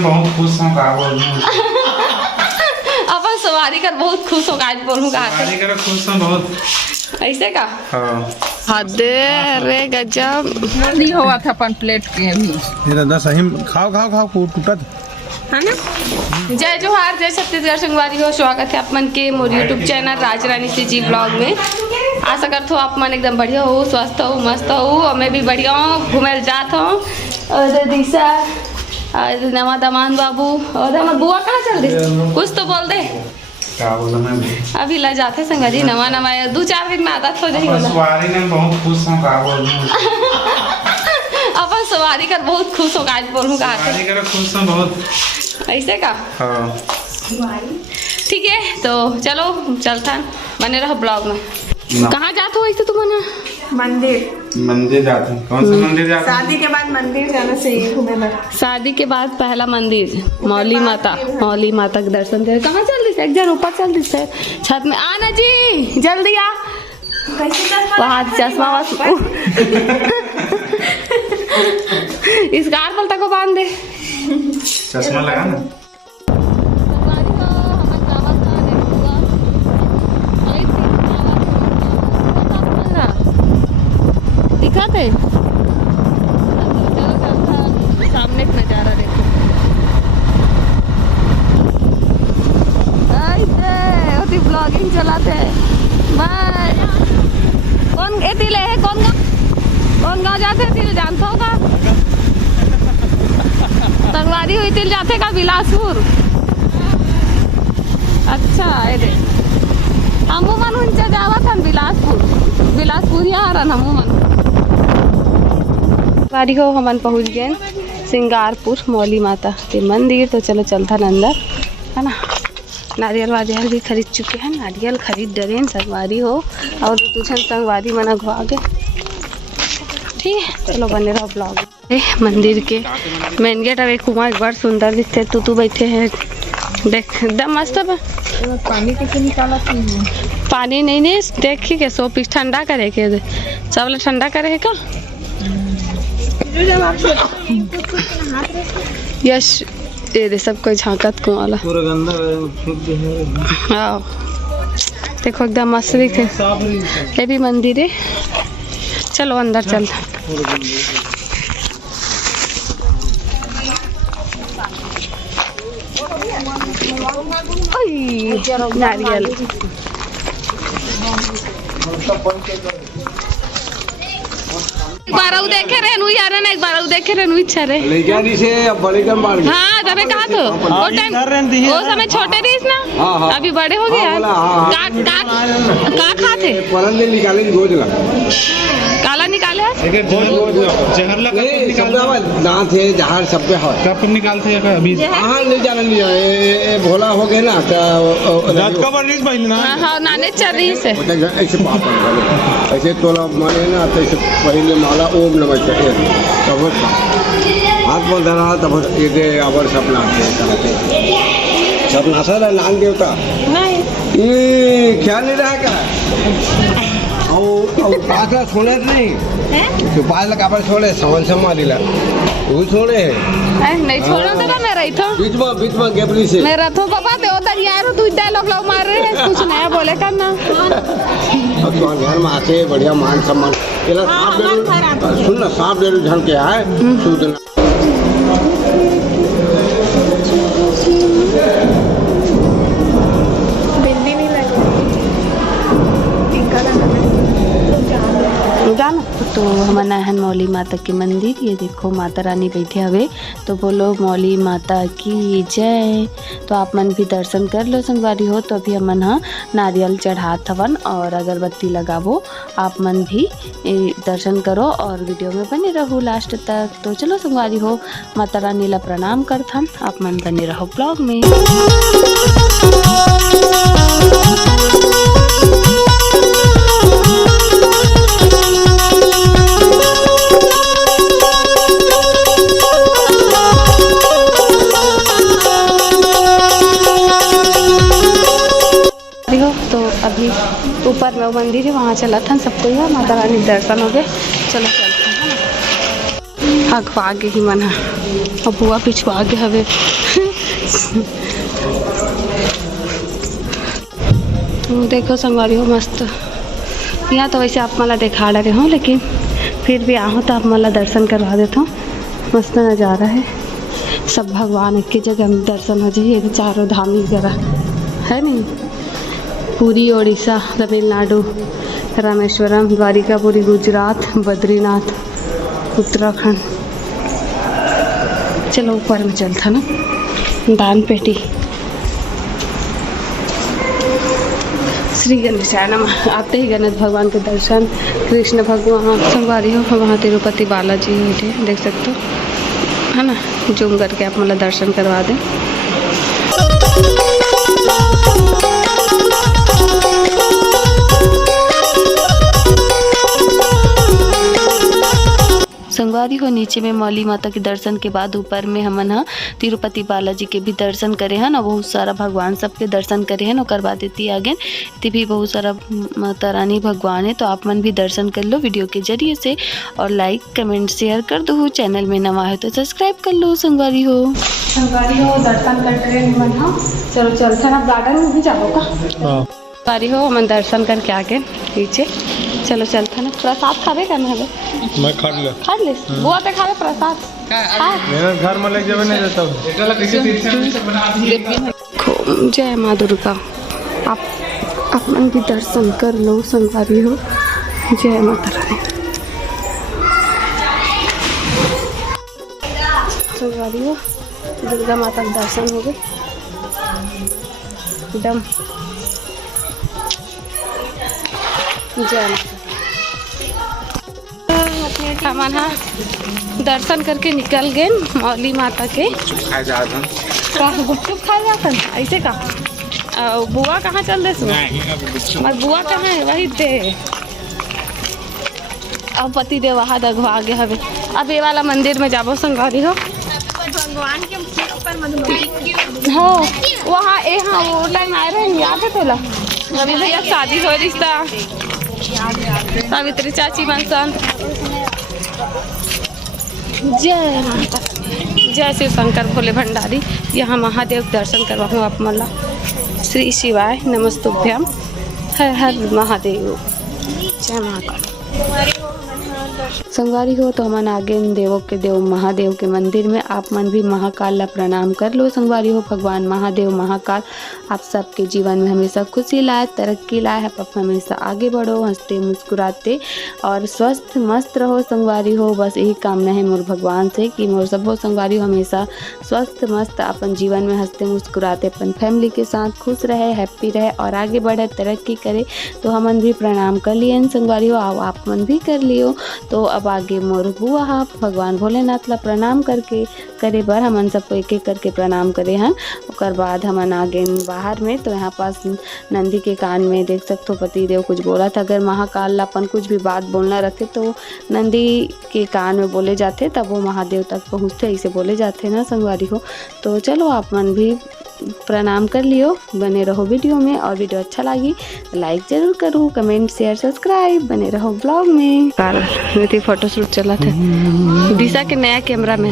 में बहुत खुश हूँ, का बोलूं। अपन सवारी कर बहुत खुश हो, आज बोलूँ का सवारी कर खुश हूँ बहुत। ऐसे का हाँ हद रे गजब नहीं हुआ था अपन प्लेट के अभी ये दादा सही खाओ खाओ खाओ टूटत है ना। जय जोहार, जय छत्तीसगढ़ संगवारी हो। स्वागत है आप मन के मोर यूट्यूब चैनल राज रानी सी जी ब्लॉग में। आशा करते हो आप मन एकदम बढ़िया हो, स्वस्थ हो, मस्त हो। और मैं भी बढ़िया हूँ, घूमे जात हूँ। और दिशा और नवा दमान बाबू और हमार बुआ कहाँ चल रही, कुछ तो बोल दे। क्या बोला मैं अभी ला जाते संगरी नवा नवा 2-4 दिन में आदत हो जाएगी। सवारी में बहुत खुश हूँ, का बोलूं। अपन सवारी कर बहुत खुश हो, आज बोलूँ का सवारी कर खुश हूँ बहुत। ऐसे का हाँ ठीक है, तो चलो चलता बने रहो ब्लॉग में। कहाँ जाते हो ऐसे तुम? मंदिर जाते हैं। कौन सा मंदिर जाते हैं? शादी के बाद मंदिर जाना चाहिए घूमे में। शादी के बाद पहला मंदिर मौली माता के दर्शन करे। कहाँ चल रही है? एक जन ऊपर चल रही है छत में। आना जी जल्दी आ। वहाँ चश्मा बस इस कार पलटा को बांध दे। चश्मा लगा ना। दिखाते सामने का नजारा देखो। ऐसे ब्लॉगिंग चलाते हैं। बाय। कौन तिल है? कौन गाँव जाते हैं? तिल जानता होगा? संगवारी हुई तिल जाते का बिलासपुर। अच्छा अरे हमू मन उनसे जावत हम बिलासपुर ही आ रहा हमू मन। गाड़ी हो हमन पहुँच गए सिंगारपुर मौली माता के मंदिर। तो चलो चलता अंदर, है ना। नारियल वारियल भी खरीद चुके हैं, नारियल खरीद डरे संगवारी हो। और तुझे संगवारी मना घुआ गए। ठीक है चलो बने रहो ब्लॉग। मंदिर के मेन गेट अरे कुआं एक बार सुंदर दिखते। तू बैठे हैं देख, एकदम मस्त है। पानी कैसे निकाला? पानी नहीं देखी के 100 पीस ठंडा करे के सब ठंडा करे है का। यश दे सब कोई झांकत कुआं वाला हाँ देखो एकदम मस्त दिखे। ये भी मंदिर है, चलो अंदर चल। नारियल एक बार देखे रेनू यार ना, एक बार देखे रेनू इच्छा रे हाँ जब कहा तो वो टाइम वो समय छोटे रही ना, अभी बड़े हो गए यार। का खाते काला निकाले दांत है जहर सब पे है। कब निकालते हैं अभी? हाँ नहीं जाना नहीं है, भोला हो गया ना हाँ नाने चल रही से ऐसे पापड़ ऐसे तोला माने ना तो ऐसे पहले माला ओम नमः चाहिए तब हाथ में धरा तब ये अवर सपना सपना सर नाग देवता नहीं ख्याल नहीं रहा क्या पास छोड़े नहीं तो पास लगा पर छोड़े समन से मारिला वो छोड़े नहीं छोड़ो तो मैं रही था बीच में गेबली से मैं रथो पापा ते उधर यार तू डायलॉग लोग मार रहे हैं, कुछ नया बोले करना। अब तो घर में आते बढ़िया मान सम्मान सुन ना सांप ले ढंग के आए सूद जाना। तो हमारा है मौली माता के मंदिर। ये देखो माता रानी बैठे हुए, तो बोलो मौली माता की जय। तो आप मन भी दर्शन कर लो संगवारी हो। तो अभी हमन हाँ नारियल चढ़ात हवन और अगरबत्ती लगावो। आप मन भी दर्शन करो और वीडियो में बने रहो लास्ट तक। तो चलो संगवारी हो माता रानी ला प्रणाम करथन, आप मन बने रहो ब्लॉग में। तो अभी ऊपर में मंदिर है, वहाँ चला था सबको यहाँ माता रानी दर्शन हो गए। चलो चलते हैं। अगवा गे ही मन और बुआ पिछवा गे हवे। देखो संगवारी हो मस्त यहाँ तो वैसे आप मला दिखा रहे हो, लेकिन फिर भी आओ तो आप मला दर्शन करवा देता हूँ। मस्त नज़ारा है, सब भगवान एक ही जगह में दर्शन हो जाइए। चारों धाम ही जगह है नहीं, पूरी उड़ीसा, तमिलनाडु, रामेश्वरम, द्वारिकापुरी, गुजरात, बद्रीनाथ, उत्तराखंड। चलो ऊपर में चलता ना, दान पेटी। श्री गणेशाय नमः। आते ही गणेश भगवान के दर्शन, कृष्ण भगवान संगवारी हो वहाँ तिरुपति बालाजी बैठे देख सकते हो है ना। जूम करके आप मतलब दर्शन करवा दें। संगवारी हो नीचे में मौली माता के दर्शन के बाद ऊपर में हमन हा तिरुपति बालाजी के भी दर्शन करे हैं ना। बहुत सारा भगवान सबके दर्शन करे हैं ना। करवा देती आगे ते भी बहुत सारा माता रानी भगवान है, तो आप मन भी दर्शन कर लो वीडियो के जरिए से। और लाइक कमेंट शेयर कर दो। चैनल में नवा है तो सब्सक्राइब कर लो। संगवारी हो दर्शन करते मन हा। चलो चलते हैं, गार्डन में भी जाओ का। संगवारी हो हम दर्शन करके आगे नीचे चलो चलते ना। प्रसाद खावे करना है मैं खा ले बुआ ते खावे प्रसाद। मेरा घर में ले जावे नहीं देता। जय माँ दुर्गा। आप अपन भी दर्शन कर लो संगवारी हो। जय माता रानी। संगवारी हो दुर्गा माता का दर्शन हो गए एकदम। जय माता। हमन हा दर्शन करके निकल गए मौली माता के। गुपचुप खा जाता ऐसे का। बुआ कहाँ चल दे और बुआ कहाँ है वही दे। अब पति देव वहाँ दगवा आगे हवे। अब ये वाला मंदिर में जाबो संगवारी हो। भगवान के हो वहाँ हाँ वो टाइम आए रहे याद है तोला। अभी भैया शादी हो रिश्ता सावित्री चाची मनसन। जय माता। जय शिव शंकर भोले भंडारी। यहाँ महादेव दर्शन करवाऊँ आप मला। श्री शिवाय नमस्तुभ्यम। हर हर महादेव। जय महाकाल। संगवारी हो तो हमन आगे देवों के देव महादेव के मंदिर में आप मन भी महाकाल ला प्रणाम कर लो। संगवारी हो भगवान महादेव महाकाल आप सबके जीवन में हमेशा खुशी लाए, तरक्की लाए। आप हमेशा आगे बढ़ो, हंसते मुस्कुराते और स्वस्थ मस्त रहो। संगवारी हो बस यही कामना है मोर भगवान से कि मोर सबो संगवारी हो हमेशा स्वस्थ मस्त अपन जीवन में हंसते मुस्कुराते अपन फैमिली के साथ खुश रहे, हैप्पी रहे और आगे बढ़े, तरक्की करे। तो हमन भी प्रणाम कर लिए संगवारी हो। आप मन भी कर लियो। तो अब आगे मोर बुआ हा भगवान भोलेनाथ ला प्रणाम करके करे बर हमन सबको एक एक करके प्रणाम करे हैं। और बाद हमन आगे बाहर में तो यहाँ पास नंदी के कान में देख सकते हो पति देव कुछ बोला था। अगर महाकाल ला अपन कुछ भी बात बोलना रखे तो नंदी के कान में बोले जाते तब वो महादेव तक पहुँचते, ऐसे बोले जाते ना संगवारी हो। तो चलो आप मन भी प्रणाम कर लियो। बने रहो वीडियो में और वीडियो अच्छा लगी लाइक जरूर करो, कमेंट शेयर सब्सक्राइब। बने रहो ब्लॉग में। फोटो शूट चला था दिशा के नया कैमरा में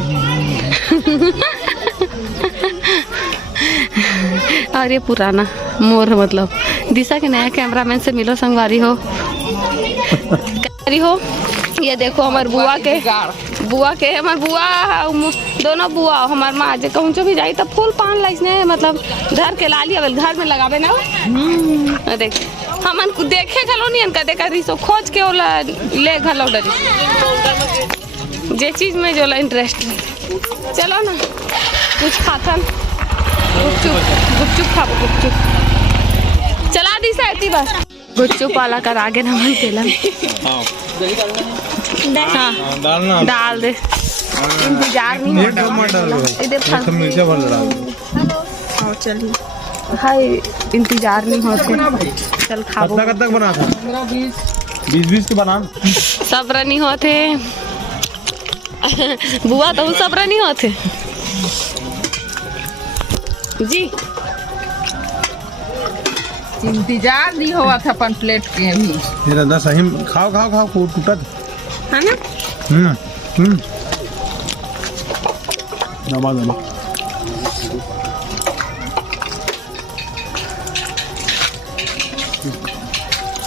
और ये पुराना मोर मतलब दिशा के नया कैमरामैन से मिलो संगवारी हो। ये देखो हमार बुआ के हमार बुआ दोनों बुआ हमार माँ जे कहूँ जो भी जाई तब फूल पान लाइसने मतलब घर के लाली अवल घर में लगावे ना। देख हमन को देखे घलो नहीं इनका देखा रिसो खोज के ओला ले घलो डरी जे चीज में जोला इंटरेस्ट। चलो ना कुछ खाथन गुपचुप खाबो गुपचुप चला दी साइती बस गुपचुप वाला कर आगे ना मन तेलन। हाँ डाल दे इंतजार नहीं होता। चलिए हाय इंतजार नहीं होते। चल खाबो कब तक बना था 20 के बना सब्र नहीं होते बुआ तो सब्र नहीं होते जी। इंतजार नहीं हुआ था अपन प्लेट के भी। तेरा 10 सही खाओ खाओ खाओ टूटा है ना। दबा दबा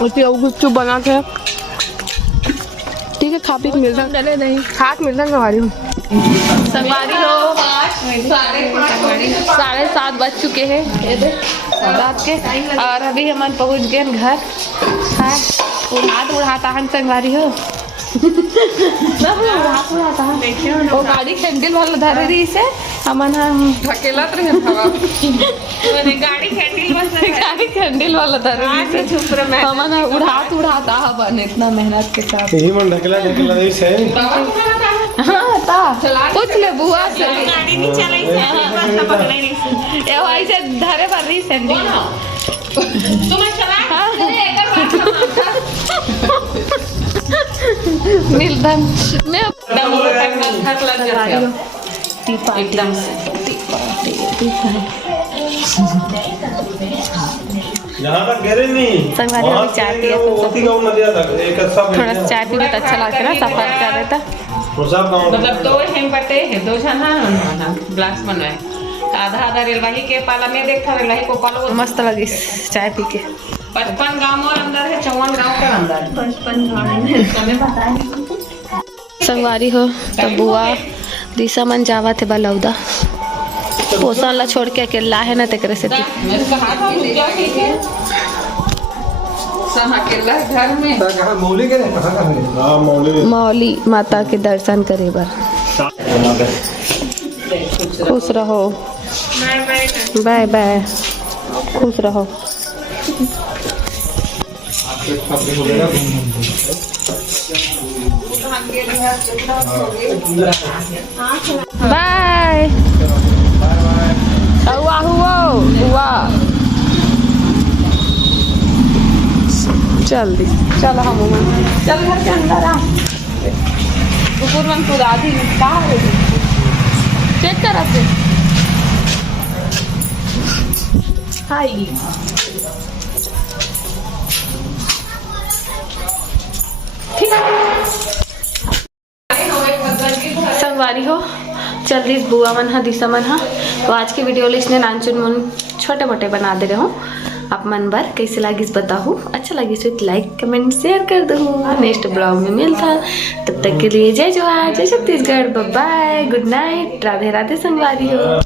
उसकी गुपचुप बना थे। ठीक है, खा पी के मिलता चले नहीं खा के मिलता संगवारी हूँ। संगवारी हो 7:30 बज चुके हैं रात के और अभी हम पहुँच गए घर। हाँ उड़ाता हम संगवारी हो वो गाड़ी कैंडल वाला धरे रही से हमन ढकेलत रहे हवा मैंने गाड़ी कैंडल वाला धरे रही से हमन उड़ाता बन इतना मेहनत के साथ। यही मन ढकला रही से हाँ ता पूछ ले बुआ से गाड़ी नहीं चलाई से रास्ता पकड़े नहीं से ए ऐसे धरे पर रही सैंडल तुम्हें चला अरे एक बार मिलदन मैं थक लग जाती है एकदम से यहाँ तक गिरे नहीं संगवारी वहाँ अभी चाय से पिया वो होती गाँव नदिया तक एक अच्छा थोड़ा सा चाय पी बहुत अच्छा लग रहा सफर कर रहा था। प्रसाद गाँव मतलब 2 हेम बटे है 2 जन हां ग्लास बनवाए आधा रेलवाही के पाला में देखा रेलवाही को पालो मस्त लगी चाय पी के। 55 गांव और अंदर है 54 गांव के अंदर 55 गाड़ी हमें पता है। संगवारी हो तो बुआ दिशा मन जावा थे बलौदा पोसा ला छोड़ के अकेला है ना तेरे से मेरे को हाथ में क्या ठीक है सब अकेला घर में कहाँ मौली के कहाँ कहाँ हाँ मौली मौली माता के दर्शन करे बर। खुश रहो बाय बाय खुश रहो। बाय हुआ हुआ जल्दी चल हम चल घर के अंदर आ कुकुर मन को आधी कहाँ है चेक करा से आएगी संगवारी हो जल्दी बुआ मन हा दिशा मन हा तो आज की वीडियो इसने नानचुन मुन छोटे मोटे बना दे रहे हो आप मन बार कैसे लगी बताओ अच्छा लगी तो लाइक कमेंट शेयर कर दो नेक्स्ट ब्लॉग में मिलता तब तक के लिए जय जोहार जय Chhattisgarh bye good night Radhe Radhe संगवारी हो।